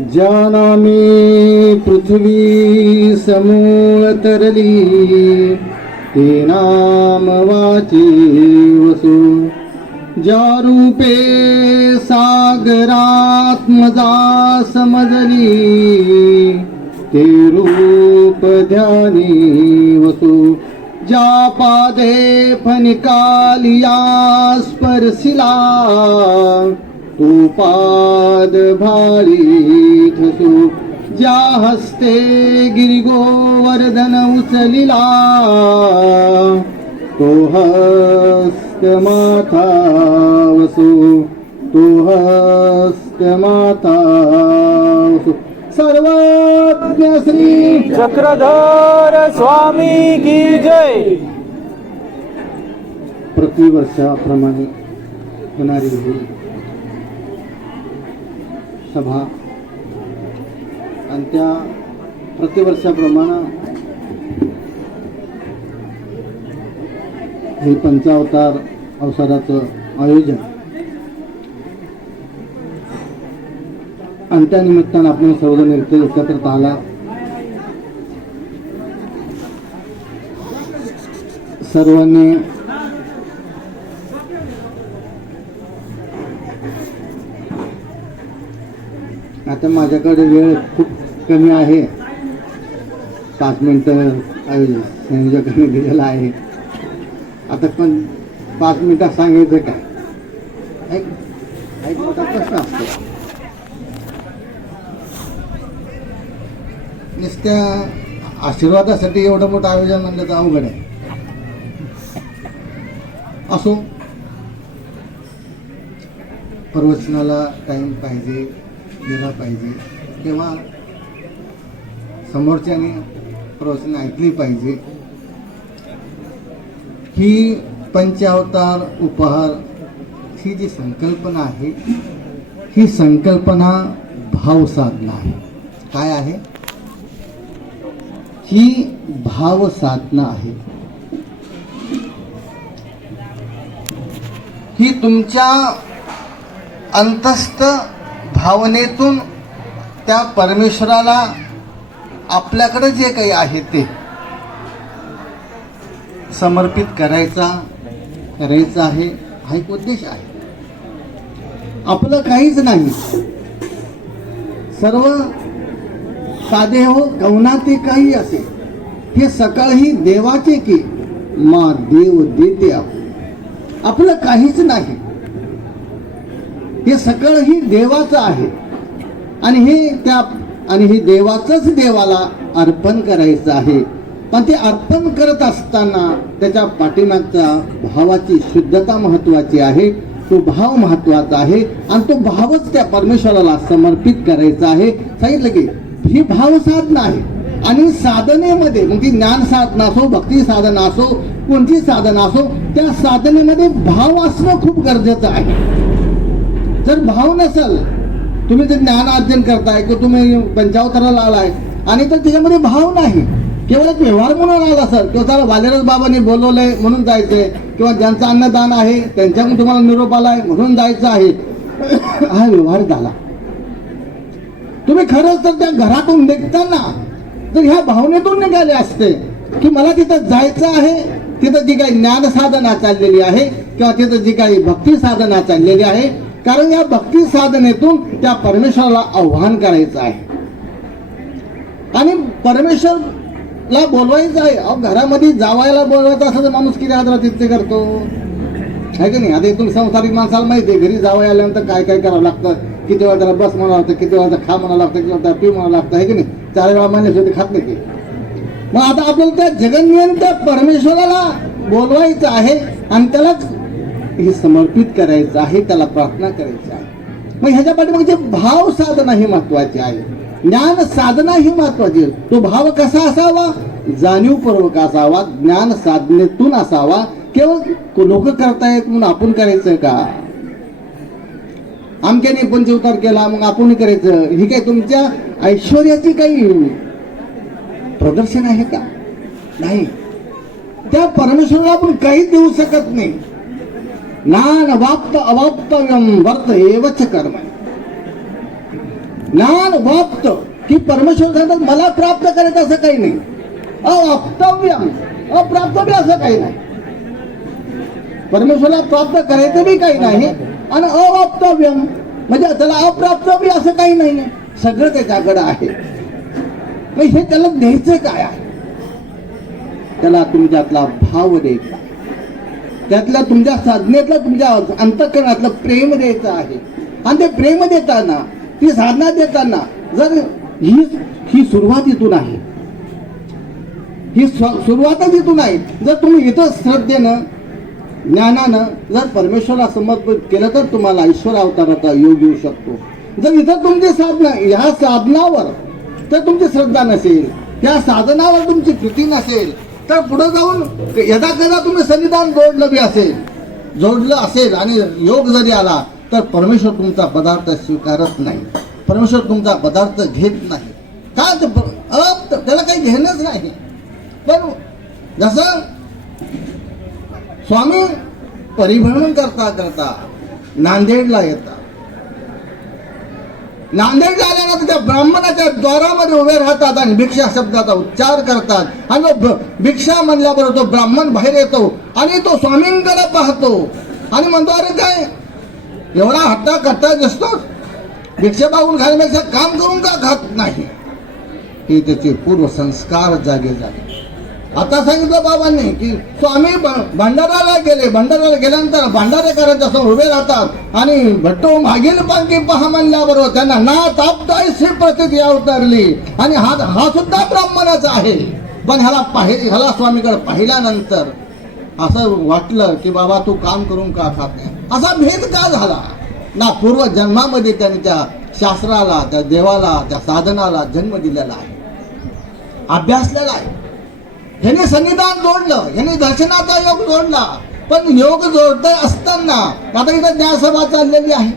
ज्या नामी पृथ्वी समूळ तरली ते नाम वाची वसु. ज्या रूपे सागरात मजा समजली ते रूप ध्यानी वसु. ज्या पादे फणिकालिया स्पर्शिला तो पाद भाळी ठसू. ज्या हस्ते गिरिगोवर्धन उचलिला तो हस्त माथा वसु. तो हस्त माथा वसु. सर्वज्ञ श्री चक्रधर स्वामी की जय. प्रतिवर्षाप्रमाणे होणारी ही सभा आणि त्या प्रतिवर्षाप्रमाणे हे पंचावतार अवसराचं आयोजन आणि त्या निमित्तानं आपण सर्वजण एकत्रित आला. सर्वांनी आता माझ्याकडे वेळ खूप कमी आहे. 5 मिनिटं संयोजकांनी दिलेला आहे. आता पण 5 मिनिटात सांगायचं काय? एक मोठा प्रश्न असतो. नुसत्या आशीर्वादासाठी एवढं मोठं आयोजन म्हणलं तर अवघड आहे. असो, प्रवचनाला टाईम पाहिजे, दिला पाहिजे किंवा समोरच्याने प्रवचन ऐकली पाहिजे. ही पंचावतार उपहार ही जी संकल्पना आहे ही संकल्पना भाव साधना आहे. काय आहे? ही भाव साधना आहे. ही तुमच्या अंतस्थ भावनेतून त्या परमेश्वराला आपल्याकडे जे काही आहे ते समर्पित करायचा आहे. हा एक उद्देश आहे. आपलं काहीच नाही. सर्व साधे हो कवनाते काही असे हे सकाळी देवाचे की मा देव देते. आपलं काहीच नाही. हे सगळं ही देवाचं आहे आणि हे देवाचंच देवाला अर्पण करायचं आहे. पण ते अर्पण करत असताना त्याच्या पाठीमागच्या भावाची शुद्धता महत्वाची आहे. तो भाव महत्वाचा आहे आणि तो भावच त्या परमेश्वराला समर्पित करायचा आहे. सांगितलं की ही भाव साधना आहे. आणि साधनेमध्ये मग ती ज्ञान साधना असो, भक्ती साधना असो, कोणती साधना असो, त्या साधनेमध्ये भाव असणं खूप गरजेचं आहे. जर भाव नसेल, तुम्ही जर ज्ञान अर्जन करताय किंवा तुम्ही पंचावताराला आलाय आणि तर त्याच्यामध्ये भाव नाही, केवळ एक व्यवहार म्हणून आला सर किंवा त्याला वालेराज बाबांनी बोलवलंय म्हणून जायचंय किंवा ज्यांचं अन्नदान आहे त्यांच्याकडून तुम्हाला निरोप आलाय म्हणून जायचं आहे, हा व्यवहार झाला. तुम्ही खरंच तर त्या घरातून निघताना जर ह्या भावनेतून निघाले असते की मला तिथं जायचं आहे, तिथं जी काही ज्ञान साधना चाललेली आहे किंवा तिथं जी काही भक्ती साधना चाललेली आहे, कारण या भक्ती साधनेतून त्या परमेश्वराला आव्हान करायचं आहे आणि परमेश्वरला बोलवायचं आहे. अहो घरामध्ये जावायला बोलवायचं असं तर माणूस किती आदरातिथ्य करतो आहे की नाही. आता इथून संसारिक माणसाला माहिती आहे घरी जावं आल्यानंतर काय काय करावं लागतं. किती वेळा त्याला बस म्हणावं लागतं, किती वेळा खा म्हणावं लागतं, किती वेळा पी म्हणावं लागतं आहे की नाही. 4 वेळा महिन्यासाठी खात नाही ते. मग आता आपल्याला त्या जगन्नियंत परमेश्वराला बोलवायचं आहे आणि त्यालाच हे समर्पित करायचं आहे, त्याला प्रार्थना करायची आहे. मग ह्याच्या पाठीमागे भाव साधना ही महत्वाची आहे. ज्ञान साधना ही महत्वाची आहे. तो भाव कसा असावा? जाणीवपूर्वक असावा, ज्ञान साधनेतून असावा. केवळ लोक करतायत म्हणून आपण करायचं का? आमक्याने पंचअवतार केला मग आपण करायचं, ही काय तुमच्या ऐश्वर्याची काही प्रदर्शन आहे का? नाही. त्या परमेश्वराला आपण काहीच देऊ शकत नाही. नान वाप्त अवाप्तव्यम वर्त एवच कर्म. ज्ञान वाप्त की परमेश्वर सांगतात मला प्राप्त करायचं असं काही नाही. अवाप्तव्यम अप्राप्तव्य असं काही नाही. परमेश्वराला प्राप्त करायचं बी काही नाही आणि अवाप्तव्यम म्हणजे त्याला अप्राप्तव्य असं काही नाही. सगळं त्याच्याकडे आहे. मग हे त्याला द्यायचं काय आहे? त्याला तुमच्यातला भाव द्यायचा, त्यातल्या तुमच्या साधनेतलं तुमच्या अंतःकरणातलं प्रेम द्यायचं आहे. आणि ते प्रेम देताना, ती साधना देताना जर ही सुरुवात इथून आहे, ही सुरुवातच इथून आहे. जर तुम्ही इथं श्रद्धेनं ज्ञानानं जर परमेश्वराला समर्पित केलं तर तुम्हाला ईश्वर अवताराचा योग येऊ शकतो. जर इथं तुमची साधना, ह्या साधनावर तर तुमची श्रद्धा नसेल, त्या साधनावर तुमची कृती नसेल, तर पुढे जाऊन यदा कदा तुम्ही सन्निधान जोडलं असेल आणि योग जरी आला तर परमेश्वर तुमचा पदार्थ स्वीकारत नाही. परमेश्वर तुमचा पदार्थ घेत नाही. का? त्याला काही घेणंच नाही. पण जसं स्वामी परिभ्रमण करता करता नांदेडला येतात. नांदेडला आल्यानंतर त्या ब्राह्मणाच्या द्वारामध्ये उभे राहतात आणि भिक्षा शब्दाचा उच्चार करतात. आणि तो भिक्षा म्हणल्याबरोबर तो ब्राह्मण बाहेर येतो आणि तो स्वामींकडे पाहतो आणि म्हणतो अरे काय एवढा हट्टा करता दिसतो, भिक्षा मागून घालण्यापेक्षा काम करून का खात नाही? हे त्याचे पूर्वसंस्कार जागे झाले. आता सांगितलं बाबांनी की स्वामी भंडाराला गेल्यानंतर भंडारेकरांच्या समोर उभे राहतात आणि भट्टो मागील पांगी पहा म्हणल्याबरोबर त्यांना ना तापतायशी प्रतिती अवतरली. आणि हा सुद्धा ब्राह्मणाचा आहे. पण ह्याला स्वामीकडे पाहिल्यानंतर असं वाटलं की बाबा तू काम करून का खात नाही? असा भेद का झाला ना? पूर्व जन्मामध्ये त्यांनी त्या शास्त्राला, त्या देवाला, त्या साधनाला जन्म दिलेला आहे, अभ्यासलेला आहे. ह्याने सन्निधान जोडलं, ह्याने दर्शनाचा योग जोडला. पण योग जोडत असताना आता इथं ज्ञानसभा चाललेली आहे.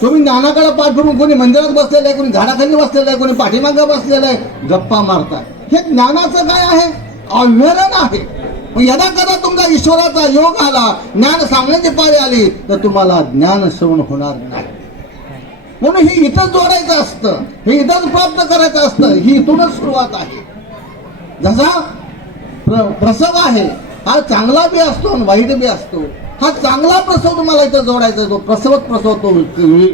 तुम्ही ज्ञानाकडे पाठ करून कोणी मंदिरात बसलेलं आहे, कोणी झाडाखाली बसलेलं आहे, कोणी पाठीमागं बसलेलं आहे, गप्पा मारताय. हे ज्ञानाचं काय आहे? अव्यरण आहे. यदा कदा तुमचा ईश्वराचा योग आला, ज्ञान सांगण्याची पाळी आली तर तुम्हाला ज्ञान श्रवण होणार नाही. म्हणून हे इथंच जोडायचं असतं, हे इथंच प्राप्त करायचं असतं. ही इथूनच सुरुवात आहे. जसा प्रसव आहे हा चांगला बी असतो आणि वाईट बी असतो. हा चांगला प्रसव तुम्हाला इथं जोडायचा, तो प्रसव तो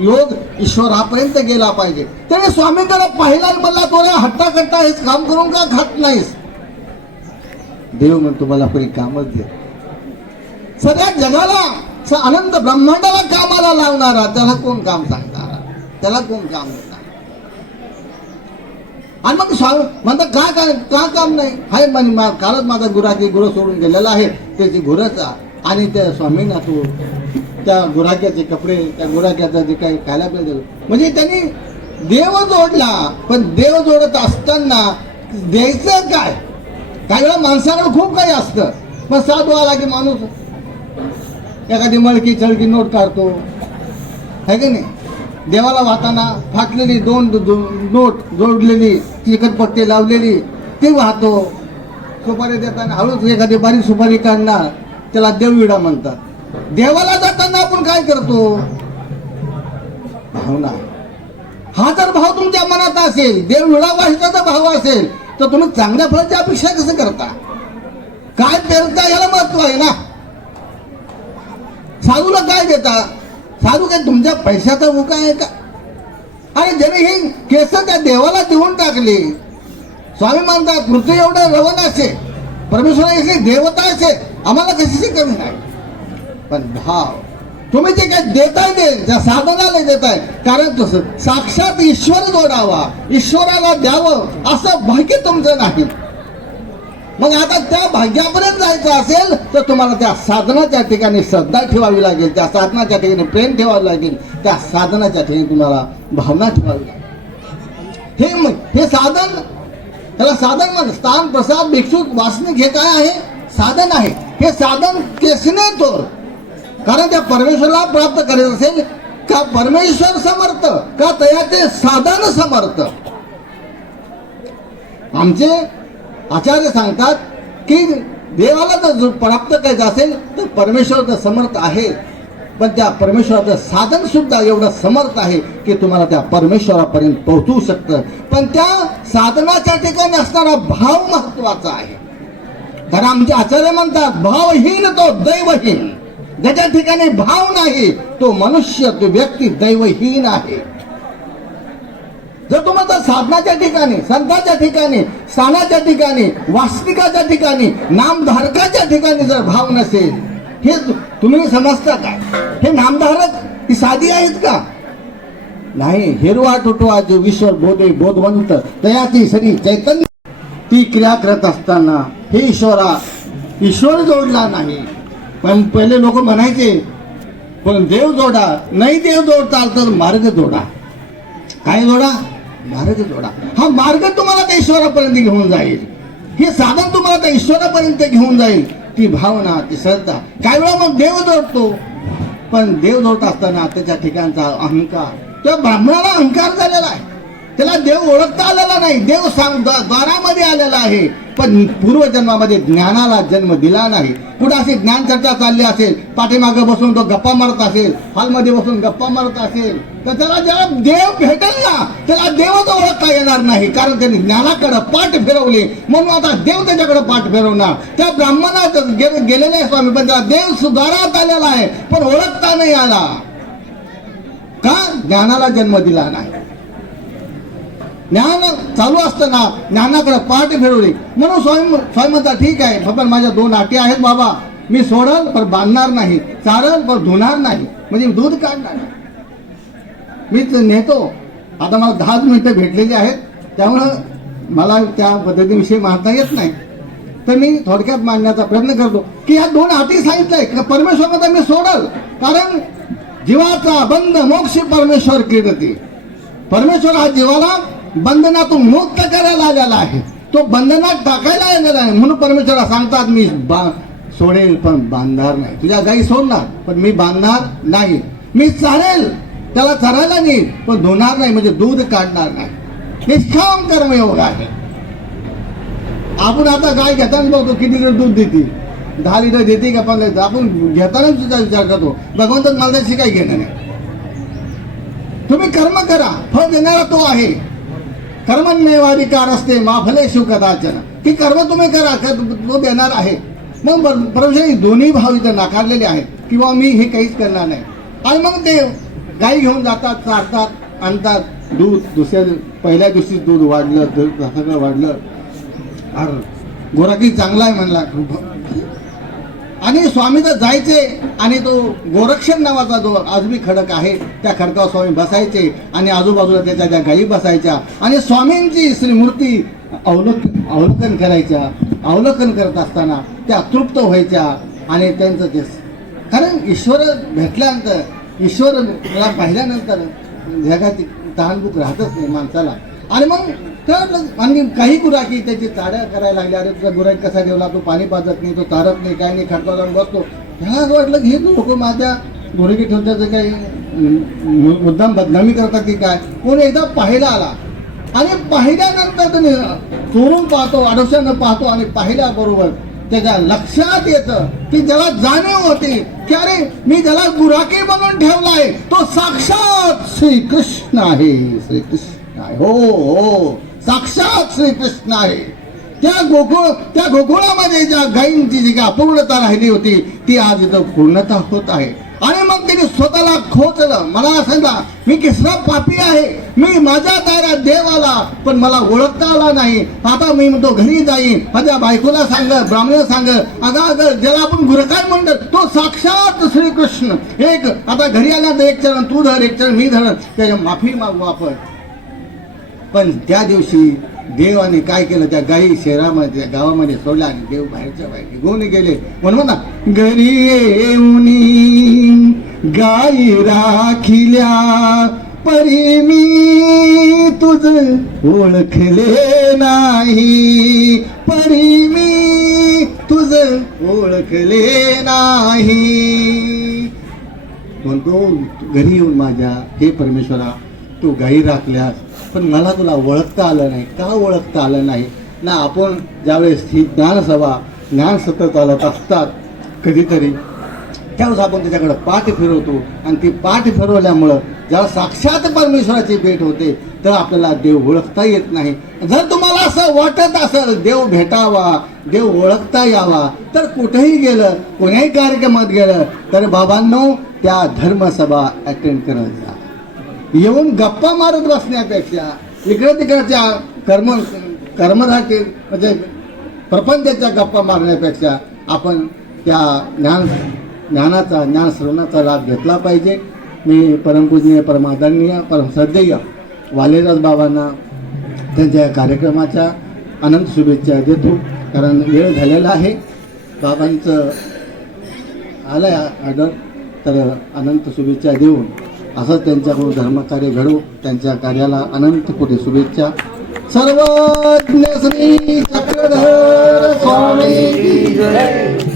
योग ईश्वरापर्यंत गेला पाहिजे. त्याने स्वामीकडे पाहिला आणि म्हणला तो हट्टा कट्टा हेच काम करून का खात नाहीस? देव म्हणतो मला कोणी कामच दे. सगळ्या जगाला अनंत ब्रह्मांडाला कामाला लावणारा त्याला कोण काम सांगणार? त्याला कोण काम देणार? आणि मग स्वामी म्हणतात का काम नाही? हाय म्हणे कालच माझा गुरु सोडून गेलेला आहे, त्याची गुराचा आणि त्या स्वामींना तो त्या गुराख्याचे कपडे, त्या गुराख्याचं जे काही खायला पाहिजे, म्हणजे त्यांनी देव जोडला. पण देव जोडत असताना द्यायचं काय? काही वेळा माणसाकडे खूप काही असतं. मग साधू आला की माणूस एखादी मळकी चळकी नोट काढतो, है की नाही? देवाला वाहताना फाटलेली दोन नोट जोडलेली, चिकटपट्टी लावलेली ती वाहतो. सुपारी देताना हळूच एखादी बारीक सुपारी काढणार, त्याला देवविडा म्हणतात. देवाला जाताना आपण काय करतो? भावना. हा जर भाव तुमच्या मनात असेल, देवविडा वाहिचा भाव असेल, तर तुम्ही चांगल्या फळाची अपेक्षा कसं करता? काय पेरता याला महत्व आहे ना. साधूला काय देता? साधू काय तुमच्या पैशाचा मुका आहे का? आणि ज्याने हे केस त्या देवाला देऊन टाकले. स्वामी म्हणतात पृथ्वी एवढं रवण असे, परमेश्वराची देवता असे, आम्हाला कशाची कमी नाही. पण भाव तुम्ही जे काय देताय ते त्या साधनाला देताय, कारण तसं साक्षात ईश्वर जोडावा, ईश्वराला द्यावं असं भाग्य तुमचं नाही. मग आता त्या भाग्यापर्यंत जायचं असेल तर तुम्हाला त्या साधनाच्या ठिकाणी श्रद्धा ठेवावी लागेल, त्या साधनाच्या ठिकाणी प्रेम ठेवावं लागेल, त्या साधनाच्या ठिकाणी तुम्हाला भावना ठेवावी लागेल. हे साधन, त्याला साधन म्हणजे स्थान प्रसाद भिक्षुक वासनिक हे काय आहे? साधन आहे. हे साधन केसने तोर, कारण त्या परमेश्वराला प्राप्त करायचं असेल का परमेश्वर समर्थ का तयाचे साधन समर्थ. आमचे आचार्य सांगतात की देवाला जर प्राप्त करायचं असेल तर परमेश्वर तर समर्थ आहे, पण त्या परमेश्वराचं साधन सुद्धा एवढं समर्थ आहे की तुम्हाला त्या परमेश्वरापर्यंत पोहोचू शकतं. पण त्या साधनाच्या ठिकाणी असणारा भाव महत्वाचा आहे. कारण आमचे आचार्य म्हणतात भावहीन तो दैवहीन. ज्याच्या ठिकाणी भाव नाही तो मनुष्य, तो व्यक्ती दैवहीन आहे. जर तुम्हाला साधनाच्या ठिकाणी, संतांच्या ठिकाणी, स्थानाच्या ठिकाणी, वास्तविकाच्या ठिकाणी, नामधारकाच्या ठिकाणी जर भाव नसेल, हे तुम्ही समजता काय? हे नामधारक ही साधी आहेत का? नाही. हिरवा टुटवा जो विश्व बोधे बोधवंत तयाची सरी चैतन्य ती क्रिया करत असताना हे ईश्वर जोडला नाही. पण पहिले लोक म्हणायचे पण देव जोडा. नाही देव जोडता तर मार्ग जोडा. काय जोडा? मार्ग जोडा. हा मार्ग तुम्हाला त्या ईश्वरापर्यंत घेऊन जाईल. हे साधन तुम्हाला त्या ईश्वरापर्यंत घेऊन जाईल. ती भावना, ती श्रद्धा. काही वेळा मग देव जोडतो, पण देव जोडत असताना त्याच्या ठिकाणचा अहंकार, त्या ब्राह्मणाला अहंकार झालेला आहे. त्याला देव ओळखता आलेला नाही. देव द्वारामध्ये आलेला आहे, पण पूर्वजन्मामध्ये ज्ञानाला जन्म दिला नाही. कुठं अशी ज्ञान चर्चा चालली असेल, पाठीमागे बसून तो गप्पा मारत असेल, हॉलमध्ये बसून गप्पा मारत असेल, तर त्याला जेव्हा देव भेटेल ना, त्याला देवच ओळखता येणार नाही. कारण त्यांनी ज्ञानाकडे पाठ फिरवले, म्हणून आता देव त्याच्याकडे पाठ फिरवणार. त्या ब्राह्मणात गेलेले आहे स्वामी, पण त्याला देव सुधारात आलेला आहे, पण ओळखता नाही आला. का? ज्ञानाला जन्म दिला नाही. ज्ञान चालू असताना ज्ञानाकडे पाठ फिरवली. म्हणून स्वामी म्हणतात ठीक आहे बाबा, माझ्या 2 अटी आहेत बाबा, मी सोडल पण बांधणार नाही, चारल पण धुणार नाही, म्हणजे दूध काढणार नाही. मीच नेतो. आता मला 10 मिनिटं भेटलेली आहेत, त्यामुळं मला त्या पद्धतीविषयी मानता येत नाही, तर मी थोडक्यात मांडण्याचा प्रयत्न करतो की ह्या 2 अटी सांगितलंय की परमेश्वरामध्ये मी सोडल. कारण जीवाचा बंध मोक्ष परमेश्वर कीर्ती. परमेश्वर हा जीवाला बंधनातून मुक्त करायला आलेला आहे, तो बंधनात टाकायला आलेला आहे. म्हणून परमेश्वरा सांगतात मी सोडेल पण बांधणार नाही. तुझ्या गाई सोडणार पण मी बांधणार नाही. मी चालेल, त्याला चरायला नाही, पण धुणार नाही, म्हणजे दूध काढणार नाही. निष्काम कर्मयोग आहे. आपण आता गाय घेताना बघतो किती लिटर दूध देते, 10 लिटर देते का 15 लिटर. आपण घेताना सुद्धा विचार करतो भगवंत मला त्याशी काही घेणं नाही. तुम्ही कर्म करा, फळ देणारा तो आहे. कर्मण्येवाधिकार असते माफलेषु कदाचन. ती कर्म तुम्ही करा, तो देणार आहे. मग परमेश्वराने दोन्ही भाव इथं नाकारलेले आहेत किंवा मी हे काहीच करणार नाही. आणि मग ते गाई घेऊन जातात, चारतात, आणतात दूध. पहिल्या दिवशी दूध वाढलं, सगळं वाढलं. अरे गोरखी चांगला आहे म्हणला. आणि स्वामी तर जायचे आणि तो गोरक्षण नावाचा जो आजबी खडक आहे त्या खडकावर स्वामी बसायचे आणि आजूबाजूला त्याच्या त्या गायी बसायच्या आणि स्वामींची श्रीमूर्ती अवलोकन करायच्या. अवलोकन करत असताना त्या तृप्त व्हायच्या आणि त्यांचं ते, कारण ईश्वर भेटल्यानंतर, ईश्वरला पाहिल्यानंतर जगात तहानभूक राहतच नाही माणसाला. आणि मग आणि काही गुराखी त्याची चाड्या करायला लागल्या. अरे तुझा गुराखी कसा ठेवला, तो पाणी पाजत नाही, तो तारत नाही, काही नाही, खडका जाऊन बसतो. ह्याला असं वाटलं हे लोक माझ्या गुराखी ठेवण्याचं काही मुद्दाम बदनामी करतात की काय. कोणी एकदा पाहायला आला आणि पाहिल्यानंतर त्याने चोरून पाहतो, आडोशानं पाहतो आणि पाहिल्याबरोबर त्याच्या लक्षात येतं की ज्याला जाणीव होती की अरे मी ज्याला गुराखी म्हणून ठेवलाय तो साक्षात श्रीकृष्ण आहे. श्रीकृष्ण आहे, हो हो, साक्षात श्रीकृष्ण आहे. त्या गोकुळामध्ये ज्या गायींची जी काही अपूर्णता राहिली होती ती आज इथं पूर्णता होत आहे. आणि मग त्यांनी स्वतःला खोचलं. मला सांगा मी किसरा पापी आहे, मी माझ्या दारात देव आला पण मला ओळखता आला नाही. आता मी म्हणतो घरी जाईन, माझ्या बायकोला सांग, ब्राह्मणाला सांग, अगं ज्याला आपण गुरखाय म्हणतो तो साक्षात श्रीकृष्ण. एक आता घरी आल्यानंतर एक चरण तू धर, एक चरण मी धर, त्याच्या माफी मागू आपण. पण त्या दिवशी देवाने काय केलं, त्या गायी शहरामध्ये गावामध्ये सोडल्या आणि देव बाहेरच्या बाहेर घेऊन गेले. म्हणून ना घरी येऊन गायी राखिल्या परी मी तुझ ओळखले नाही, परी मी तुझ ओळखले नाही. म्हणतो घरी येऊन माझ्या हे परमेश्वरा तू गायी राखल्यास पण मला तुला ओळखता आलं नाही. का ओळखता आलं नाही ना? आपण ज्यावेळेस ही ज्ञान सभा ज्ञान सतत चालत असतात कधीतरी त्यावेळेस आपण त्याच्याकडे पाठ फिरवतो आणि ती पाठ फिरवल्यामुळं जेव्हा साक्षात परमेश्वराची भेट होते तर आपल्याला देव ओळखता येत नाही. जर तुम्हाला असं वाटत असेल देव भेटावा, देव ओळखता यावा, तर कुठेही गेलं, कोण्याही कार्यक्रमात गेलं तर बाबांनो त्या धर्मसभा अटेंड करत जा. येऊन गप्पा मारत बसण्यापेक्षा इकडे तिकडच्या कर्मधाटी म्हणजे प्रपंचाच्या गप्पा मारण्यापेक्षा आपण त्या ज्ञानाचा ज्ञान श्रवणाचा लाभ घेतला पाहिजे. मी परमपूजनीय परमादरणीय परमश्रद्धेय वालेदास बाबांना त्यांच्या कार्यक्रमाच्या अनंत शुभेच्छा देतो. कारण वेळ झालेला आहे, बाबांचं आलं आहे ऑर्डर, तर अनंत शुभेच्छा देऊन असं त्यांच्याकडून धर्मकार्य घडो. त्यांच्या कार्याला अनंत कोटी शुभेच्छा. सर्वज्ञ श्री चक्रधर स्वामी की जय.